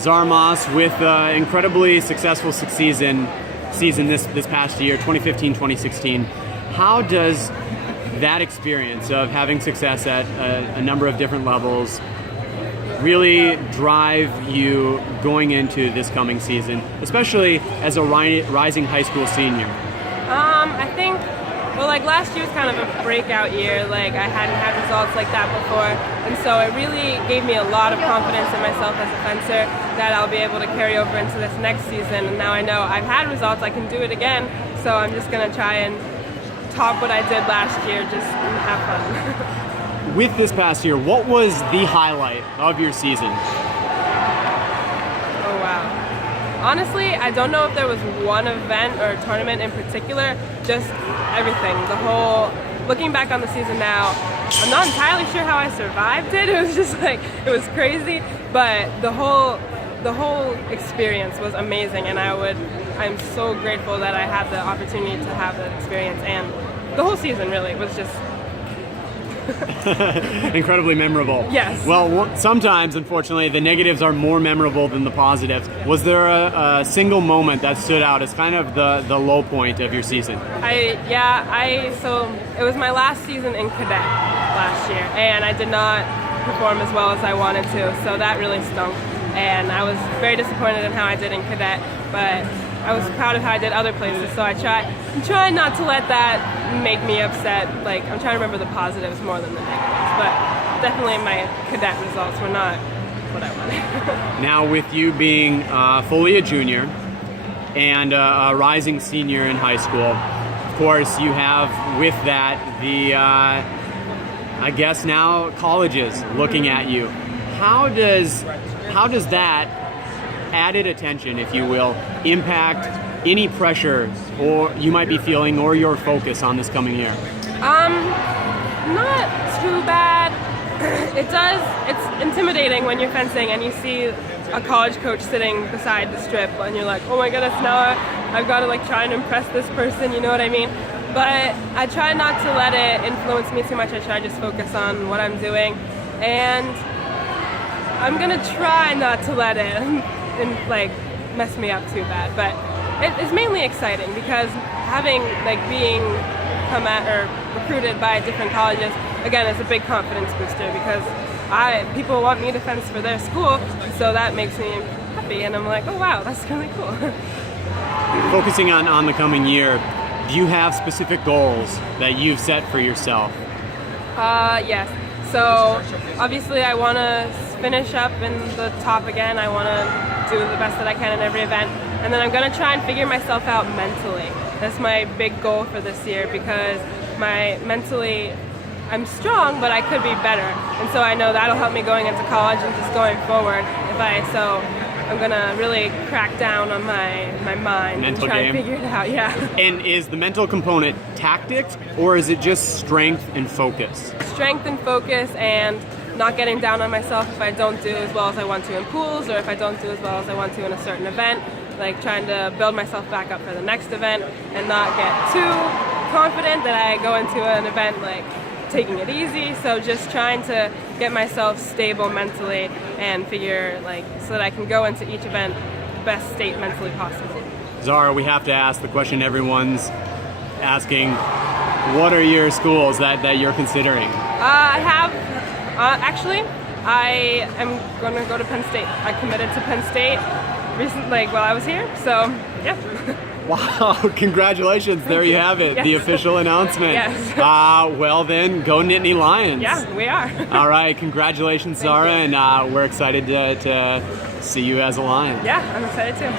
Zara with incredibly successful season this past year, 2015-2016. How does that experience of having success at a number of different levels really drive you going into this coming season, especially as a rising high school senior? I think, well, like last year was kind of a breakout year. Like I hadn't had results like that before, and so it really gave me a lot of confidence in myself as a fencer that I'll be able to carry over into this next season. And now I know I've had results, I can do it again. So I'm just gonna try and top what I did last year, just have fun. With this past year, what was the highlight of your season? Oh wow. Honestly, I don't know if there was one event or tournament in particular, just everything. The whole, looking back on the season now, I'm not entirely sure how I survived it. It was just like, it was crazy, but the whole experience was amazing, and I'm so grateful that I had the opportunity to have that experience, and the whole season really was just incredibly memorable. Yes. Well, sometimes, unfortunately, the negatives are more memorable than the positives. Was there a single moment that stood out as kind of the low point of your season? So it was my last season in cadet last year, and I did not perform as well as I wanted to, so that really stunk. And I was very disappointed in how I did in cadet, but I was proud of how I did other places, so I'm trying not to let that make me upset. Like, I'm trying to remember the positives more than the negatives, but definitely my cadet results were not what I wanted. Now, with you being fully a junior and a rising senior in high school, of course, you have with that the, I guess now, colleges looking at you. How does that added attention, if you will, impact any pressure or you might be feeling or your focus on this coming year? Not too bad. It does. It's intimidating when you're fencing and you see a college coach sitting beside the strip and you're like, oh my goodness, now I've got to like try and impress this person, you know what I mean? But I try not to let it influence me too much. I try to just focus on what I'm doing, and I'm gonna try not to let it like mess me up too bad. But it's mainly exciting because being recruited by different colleges, again, is a big confidence booster because people want me to fence for their school, so that makes me happy, and I'm like, oh wow, that's really cool. Focusing on the coming year, do you have specific goals that you've set for yourself? Yes. So obviously I want to finish up in the top again. I want to do the best that I can in every event, and then I'm going to try and figure myself out mentally. That's my big goal for this year because mentally I'm strong, but I could be better, and so I know that'll help me going into college and just going forward. I'm going to really crack down on my mind mental and try game. and figure it out. Yeah. And is the mental component tactics, or is it just strength and focus? Strength and focus, and not getting down on myself if I don't do as well as I want to in pools, or if I don't do as well as I want to in a certain event. Like trying to build myself back up for the next event and not get too confident that I go into an event like taking it easy. So just trying to get myself stable mentally and figure so that I can go into each event the best state mentally possible. Zara, we have to ask the question everyone's asking. What are your schools that you're considering? I am going to go to Penn State. I committed to Penn State recently, while I was here, so yeah. Wow, congratulations. There you have it, Yes. The official announcement. Yes. Well then, go Nittany Lions. Yeah, we are. All right, congratulations, Zara, you. and we're excited to see you as a Lion. Yeah, I'm excited too.